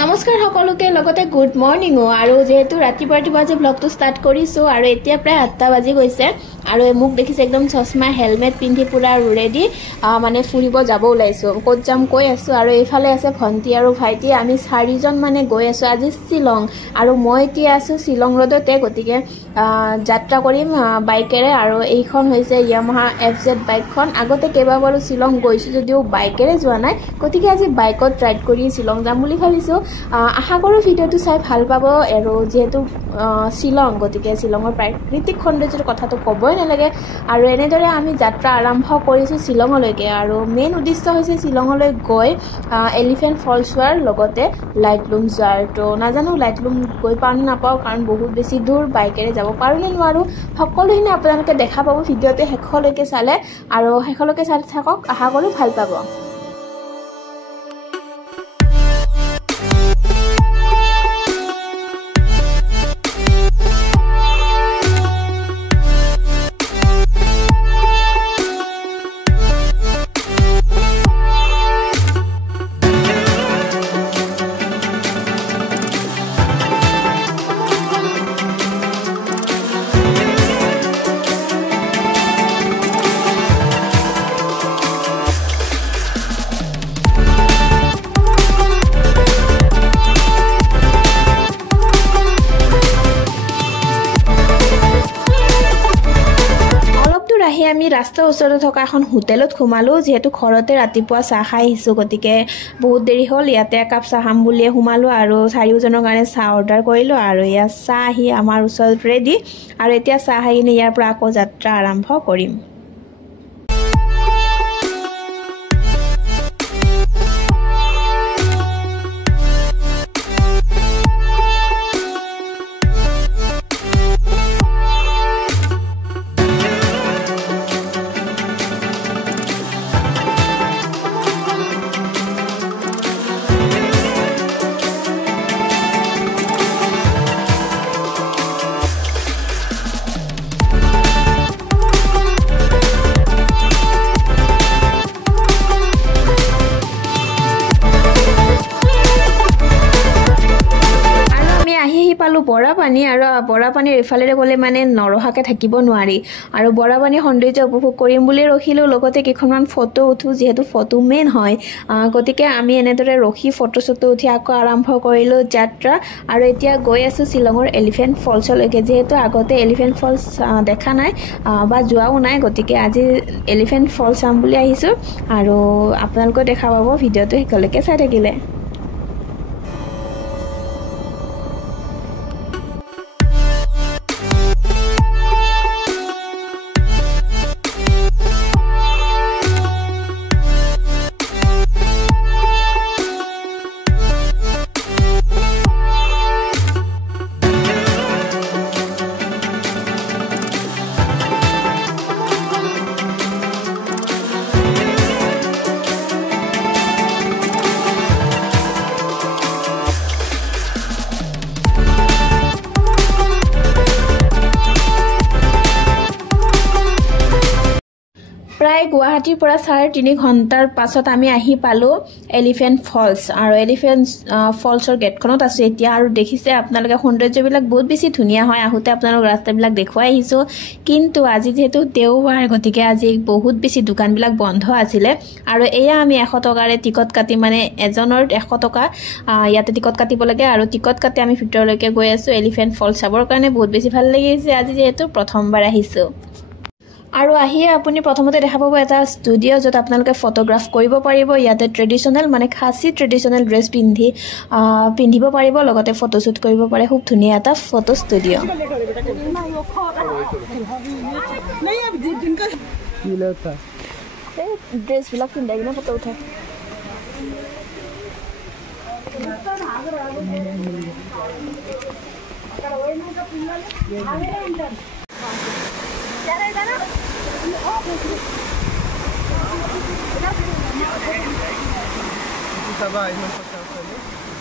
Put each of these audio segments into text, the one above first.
নমস্কাৰ সকলোকে লগতে গুড মৰ্নিং আৰু যেহেতু ৰাতিপুৱা যে ব্লগটো ষ্টাৰ্ট কৰিছো আৰু এতিয়া প্ৰায় 8টা বাজি গৈছে আৰু মোক দেখিছে একদম চশমা হেলমেট পিন্ধি পুৰা ৰেডি মানে ফুৰিব যাব ওলাইছো ক'ত যাম কৈ আছো আৰু এইফালে আছে ভন্টি আৰু ভাইটি আমি 4জন মানে গৈ আছো আজি শিলং আৰু মই এতিয়া আছো শিলং ৰোডতে গতিকে যাত্ৰা কৰিম বাইকেৰে আৰু এইখন হৈছে ইয়ামাহা FZ বাইকখন আগতে কেইবাবাৰো শিলং গৈছো যদিও বাইকেৰে যোৱা নাই গতিকে আজি বাইকত ৰাইড কৰি শিলং যাম বুলি ভাবিছো আশা কৰো ভিডিওটো চাই ভাল পাব আৰু যেহেতু শিলং গতিকে শিলংৰ প্ৰাকৃতিক সৌন্দৰ্যৰ কথাটো ক'বই নালাগে আৰু এনেদৰে আমি যাত্ৰা আৰম্ভ কৰিছো শিলংলৈকে আৰু মেইন উদ্দেশ্য হৈছে শিলংলৈ গৈ এলিফেন্ট ফলছ হোৱাৰ লগতে লাইটলুম যোৱাৰ তো নাজানো লাইটলুম গৈ পাম নাপাও কাৰণ বহুত বেছি দূৰ বাইকেৰে যাব পাৰো নে নোৱাৰো সকলোখিনি আপোনালোকে দেখা পাব ভিডিওতে শেষলৈকে চালে আৰু শেষলৈকে চাই থাকক আশা কৰো ভাল পাব আমি ৰাস্তাৰ ওচৰতে থকা এখন হোটেলত সোমালো যেহেতু ঘৰতে ৰাতিপুৱা চাহ খাই আহিছো গতিকে বহুত দেৰি হ'ল ইয়াতে একাপ চাহ খাম বুলি সোমালো আৰু 4জনৰ কাৰণে চাহ অৰ্ডাৰ কৰিলো আৰু ইয়া চাহ আহি আমাৰ ওচৰত ৰেডি আৰু এতিয়া চাহ খাইনে ইয়াৰ পৰা আকৌ যাত্ৰা আৰম্ভ কৰিম পালো বৰাপানী আৰু বৰাপানীৰ ইফালেৰে গলে মানে নৰহাকে থাকিব নোৱাৰি আৰু বৰাপানীৰ সৌন্দৰ্য উপভোগ কৰিম বুলি ৰখিলো লগতে কেইখনমান ফটো উঠো যেহেতু ফটো মেইন হয় গতিকে আমি এনেদৰে ৰখি ফটো উঠি আকৌ আৰম্ভ কৰিলো যাত্ৰা আৰু এতিয়া গৈ আছো শিলংৰ এলিফেন্ট ফলছলৈকে যেহেতু আগতে এলিফেন্ট ফলছ দেখা নাই বা যোৱাও নাই গতিকে আজি এলিফেন্ট ফলছ চাম বুলি আহিছো আৰু আপোনালোকে দেখা পাব ভিডিওটো শেষলৈকে চাই থাকিলে প্ৰায় গুৱাহাটীৰ পৰা 3.5 ঘণ্টাৰ পাছত আমি আহি পালো এলিফেন্ট ফলছ আৰু এলিফেন্ট ফলছৰ গেটখনত আছে এতিয়া আৰু দেখিছে আপোনালোকে সৌন্দৰ্যবিলাক বহুত বেছি ধুনীয়া হয় আহোতে আপোনালোক ৰাস্তাবিলাক দেখুৱাই আহিছো কিন্তু আজি যেহেতু দেওবাৰ গতিকে আজি বহুত বেছি দোকানবিলাক বন্ধ আছিলে আৰু এয়া আমি 100 টকাৰে টিকট কাটি মানে এজনৰ 100 টকা ইয়াতে টিকট কাটিব লাগে আৰু টিকট কাটি আমি ভিতৰলৈকে গৈ আছো এলিফেন্ট ফলছ চাবৰ কাৰণে বহুত বেছি ভাল লাগিছে আজি যেহেতু প্ৰথমবাৰ আহিছো আৰু আহিয়ে আপুনি প্ৰথমতে দেখা পাব এটা ষ্টুডিও যত আপোনালোকে ফটোগ্ৰাফ কৰিব পাৰিব ইয়াতে ট্ৰেডিশনাল মানে খাসী ট্ৰেডিশনাল ড্ৰেছ পিন্ধিব পাৰিব লগতে ফটোশুট কৰিব পাৰে খুব ধুনীয়া এটা ফটো ষ্টুডিও ড্ৰেছ বিলাক পিন্ধাই কিনে ফটো উঠাই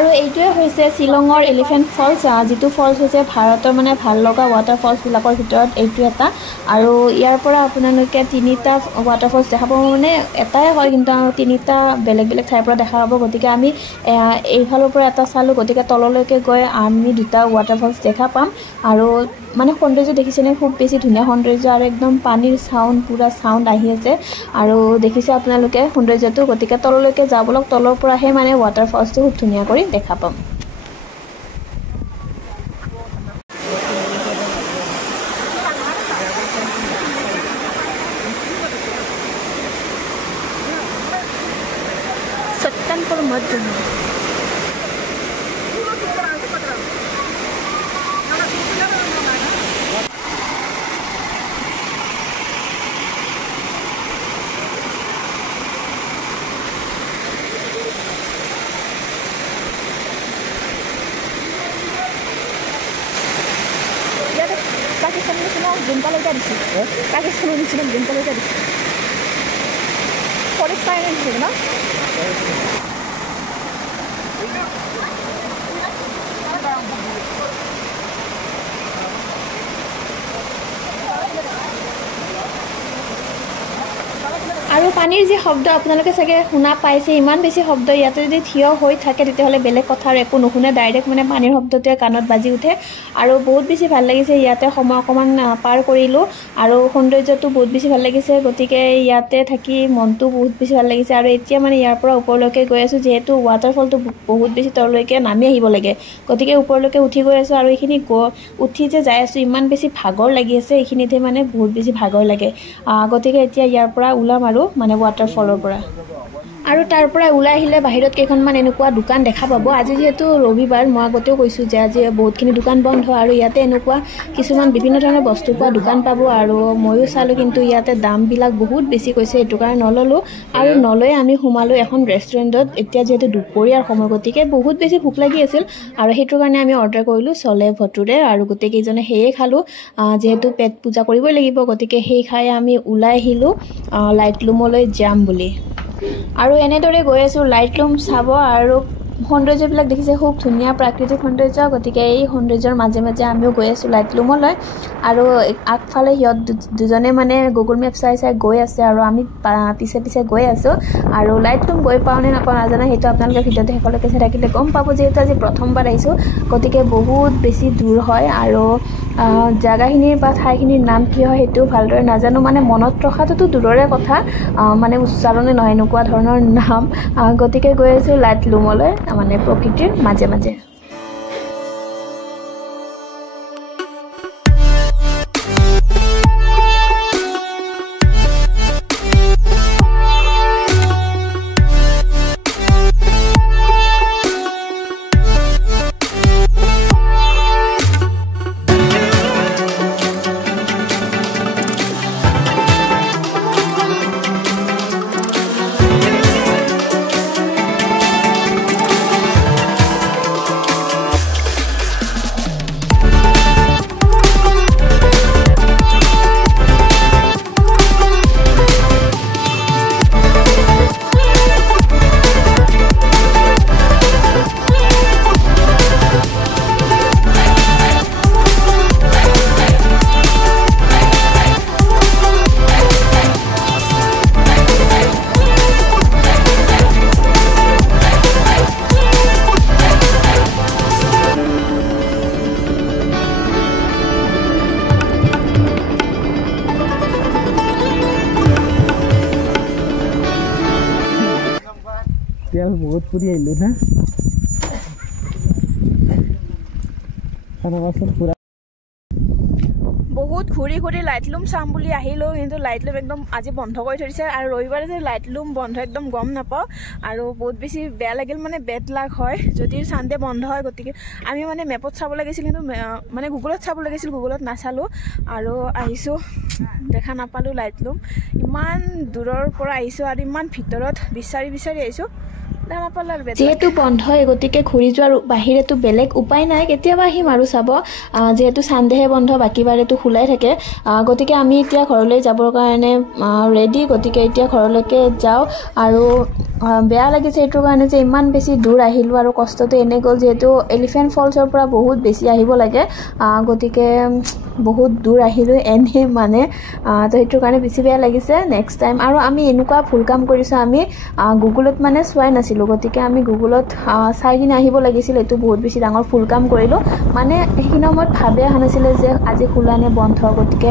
আৰু এইটোৱে হৈছে শ্বিলঙৰ এলিফেণ্ট ফলছ, যিটো ফলছ হৈছে ভাৰতৰ মানে ভাল লগা ৱাটাৰ ফলছবিলাকৰ ভিতৰত এইটো এটা। আৰু ইয়াৰ পৰা আপোনালোকে 3টা ৱাটাৰ ফলছ দেখা পাব, মানে এটাই হয় কিন্তু 3টা বেলেগ বেলেগ ঠাইৰ পৰা দেখা পাব। গতিকে আমি এইফালৰ পৰা এটা চালোঁ, গতিকে তললৈকে গৈ আমি 2টা ৱাটাৰ ফলছ দেখা পাম। আৰু মানে সৌন্দৰ্য দেখিছেনে, খুব বেছি ধুনীয়া সৌন্দৰ্য, আৰু একদম পানীৰ চাউণ্ড, পুৰা চাউণ্ড আহি আছে। আৰু দেখিছে আপোনালোকে সৌন্দৰ্যটো। গতিকে তললৈকে যাওঁ বলক, তলৰ পৰাহে মানে ৱাটাৰ ফলছটো খুব ধুনীয়া কৰি দেখা পাম। चट्टान पर मत जाना। Pakistan ni semua jumpa lagi di sini. Pakistan ni semua jumpa lagi di sini. Forest fire ni semua, na? আৰু পানীৰ যে শব্দ আপোনালোকে চাগে শুনা পাইছে, ইমান বেছি শব্দ। ইয়াতে যদি থিয় হৈ থাকে তেতিয়াহ'লে বেলেগ কথা আৰু একো নুশুনে, ডাইৰেক্ট মানে পানীৰ শব্দটোৱে কাণত বাজি উঠে। আৰু বহুত বেছি ভাল লাগিছে ইয়াতে সময় অকণমান পাৰ কৰিলোঁ, আৰু সৌন্দৰ্যটো বহুত বেছি ভাল লাগিছে। গতিকে ইয়াতে থাকি মনটো বহুত বেছি ভাল লাগিছে। আৰু এতিয়া মানে ইয়াৰ পৰা ওপৰলৈকে গৈ আছোঁ, যিহেতু ৱাটাৰফলটো বহুত বেছি তললৈকে নামি আহিব লাগে। গতিকে ওপৰলৈকে উঠি গৈ আছোঁ, আৰু এইখিনি উঠি যে যাই আছোঁ, ইমান বেছি ভাগৰ লাগি আছে। এইখিনিতে মানে বহুত বেছি ভাগৰ লাগে। গতিকে এতিয়া ইয়াৰ পৰা ওলাম আৰু মানে ৱাটাৰফলৰ পৰা। আৰু তাৰ পৰা ওলাই আহিলে বাহিৰত কেইখনমান এনেকুৱা দোকান দেখা পাব। আজি যিহেতু ৰবিবাৰ, মই আগতেও কৈছোঁ যে আজি বহুতখিনি দোকান বন্ধ, আৰু ইয়াতে এনেকুৱা কিছুমান বিভিন্ন ধৰণৰ বস্তু পোৱা দোকান পাব। আৰু ময়ো চালোঁ, কিন্তু ইয়াতে দামবিলাক বহুত বেছি কৈছে, এইটো কাৰণে নল'লোঁ। আৰু নলৈ আমি সোমালোঁ এখন ৰেষ্টুৰেণ্টত। এতিয়া যিহেতু দুপৰীয়াৰ সময়, গতিকে বহুত বেছি ভোক লাগি আছিল, আৰু সেইটো কাৰণে আমি অৰ্ডাৰ কৰিলোঁ চলে ভটুৰে, আৰু গোটেইকেইজনে সেয়ে খালোঁ। যিহেতু পেট পূজা কৰিবই লাগিব, গতিকে সেই খাই আমি ওলাই আহিলোঁ লাইটলুমলৈ যাম বুলি। আৰু এনেদৰে গৈ আছোঁ লাইটলুম চাব। আৰু সৌন্দৰ্যবিলাক দেখিছে, খুব ধুনীয়া প্ৰাকৃতিক সৌন্দৰ্য। গতিকে এই সৌন্দৰ্যৰ মাজে মাজে আমিও গৈ আছোঁ লাইটলুমলৈ। আৰু আগফালে সিহঁত দুজনে মানে গুগল মেপ চাই চাই গৈ আছে, আৰু আমি পিছে পিছে গৈ আছোঁ। আৰু লাইটলুম গৈ পাওঁ নে নাপাওঁ নাজানো, সেইটো আপোনালোকে ভিডিঅ'টো শেষলৈকে চাই থাকিলে গম পাব। যিহেতু আজি প্ৰথমবাৰ আহিছোঁ, গতিকে বহুত বেছি দূৰ হয়, আৰু জেগাখিনিৰ বা ঠাইখিনিৰ নাম কি হয় সেইটো ভালদৰে নাজানো। মানে মনত ৰখাটোতো দূৰৰে কথা, মানে উচ্চাৰণে নহয় এনেকুৱা ধৰণৰ নাম। গতিকে গৈ আছোঁ লাইটলুমলৈ, মানে প্ৰকৃতিৰ মাজে মাজে। তেল বহুত পুৰি আহিলোঁ না, বহুত ঘূৰি ঘূৰি লাইটলুম চাম বুলি আহিলোঁ, কিন্তু লাইটলুম একদম আজি বন্ধ কৰি থৈ দিছে। আৰু ৰবিবাৰে যে লাইটলুম বন্ধ একদম গম নাপাওঁ, আৰু বহুত বেছি বেয়া লাগিল। মানে বেড লাক হয় যদি চানডে বন্ধ হয়। গতিকে আমি মানে মেপত চাব লাগিছিল, কিন্তু মানে গুগলত চাব লাগিছিল, গুগলত নাচালোঁ। আৰু আহিছোঁ, দেখা নাপালোঁ লাইটলুম। ইমান দূৰৰ পৰা আহিছোঁ, আৰু ইমান ভিতৰত বিচাৰি বিচাৰি আহিছোঁ, যিহেতু বন্ধই। গতিকে ঘূৰি যোৱাৰ বাহিৰেতো বেলেগ উপায় নাই। কেতিয়াবা আহিম আৰু চাব, যিহেতু চানডেহে বন্ধ, বাকী বাৰেতো খোলাই থাকে। গতিকে আমি এতিয়া ঘৰলৈ যাবৰ কাৰণে ৰেডি। গতিকে এতিয়া ঘৰলৈকে যাওঁ, আৰু বেয়া লাগিছে এইটোৰ কাৰণে যে ইমান বেছি দূৰ আহিলোঁ আৰু কষ্টটো এনে গ'ল যিহেতু এলিফেণ্ট ফলছৰ পৰা বহুত বেছি আহিব লাগে গতিকে বহুত দূৰ আহিলোঁ এনে মানে তো সেইটোৰ কাৰণে বেছি বেয়া লাগিছে নেক্সট টাইম আৰু আমি এনেকুৱা ভুল কাম কৰিছোঁ আমি গুগলত মানে চোৱাই নাছিলোঁ গতিকে আমি গুগলত চাই কিনে আহিব লাগিছিল এইটো বহুত বেছি ডাঙৰ ভুল কাম কৰিলোঁ মানে সেইখিনি সময়ত ভাবে অহা নাছিলে যে আজি খোলা নে বন্ধ গতিকে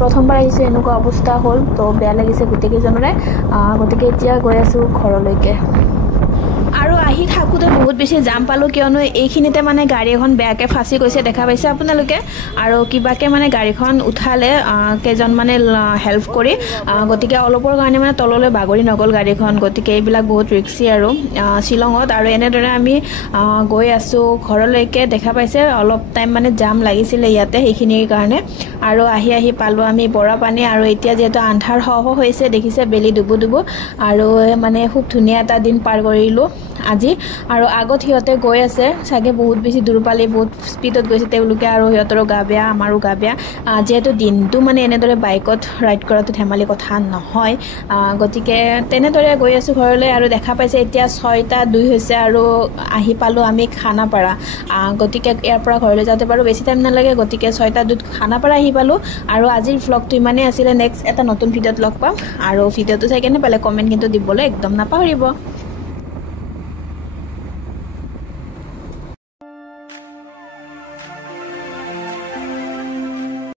প্ৰথমবাৰ আহিছোঁ এনেকুৱা অৱস্থা হ'ল তো বেয়া লাগিছে গোটেইকেইজনৰে গতিকে এতিয়া গৈ আছোঁ ঘৰলৈকে আৰু আহি থাকোঁতে বহুত বেছি জাম পালোঁ কিয়নো এইখিনিতে মানে গাড়ী এখন বেয়াকৈ ফাঁচি গৈছে দেখা পাইছে আপোনালোকে আৰু কিবাকৈ মানে গাড়ীখন উঠালে কেইজনমানে হেল্প কৰি গতিকে অলপৰ কাৰণে মানে তললৈ বাগৰি নগ'ল গাড়ীখন গতিকে এইবিলাক বহুত ৰিক্সি আৰু শ্বিলঙত আৰু এনেদৰে আমি গৈ আছোঁ ঘৰলৈকে দেখা পাইছে অলপ টাইম মানে জাম লাগিছিলে ইয়াতে সেইখিনিৰ কাৰণে আৰু আহি পালোঁ আমি বৰাপানী আৰু এতিয়া যিহেতু আন্ধাৰ হওঁ হৈছে দেখিছে বেলি ডুবু ডুবু আৰু মানে খুব ধুনীয়া এটা দিন পাৰ কৰিলোঁ আজি আৰু আগত সিহঁতে গৈ আছে চাগে বহুত বেছি দূৰ পালে বহুত স্পীডত গৈছে তেওঁলোকে আৰু সিহঁতৰো গা বেয়া আমাৰো গা বেয়া যিহেতু দিনটো মানে এনেদৰে বাইকত ৰাইড কৰাটো ধেমালি কথা নহয় গতিকে তেনেদৰে গৈ আছোঁ ঘৰলৈ আৰু দেখা পাইছে এতিয়া 6:02 হৈছে আৰু আহি পালোঁ আমি খানাপাৰা গতিকে ইয়াৰ পৰা ঘৰলৈ যাওঁতে বাৰু বেছি টাইম নালাগে গতিকে 6:02 খানাপাৰা আহি পালোঁ আৰু আজিৰ ভ্লগটো ইমানেই আছিলে নেক্সট এটা নতুন ভিডিঅ'ত লগ পাম আৰু ভিডিঅ'টো চাই কেনে পালে কমেণ্ট কিন্তু দিবলৈ একদম নাপাহৰিব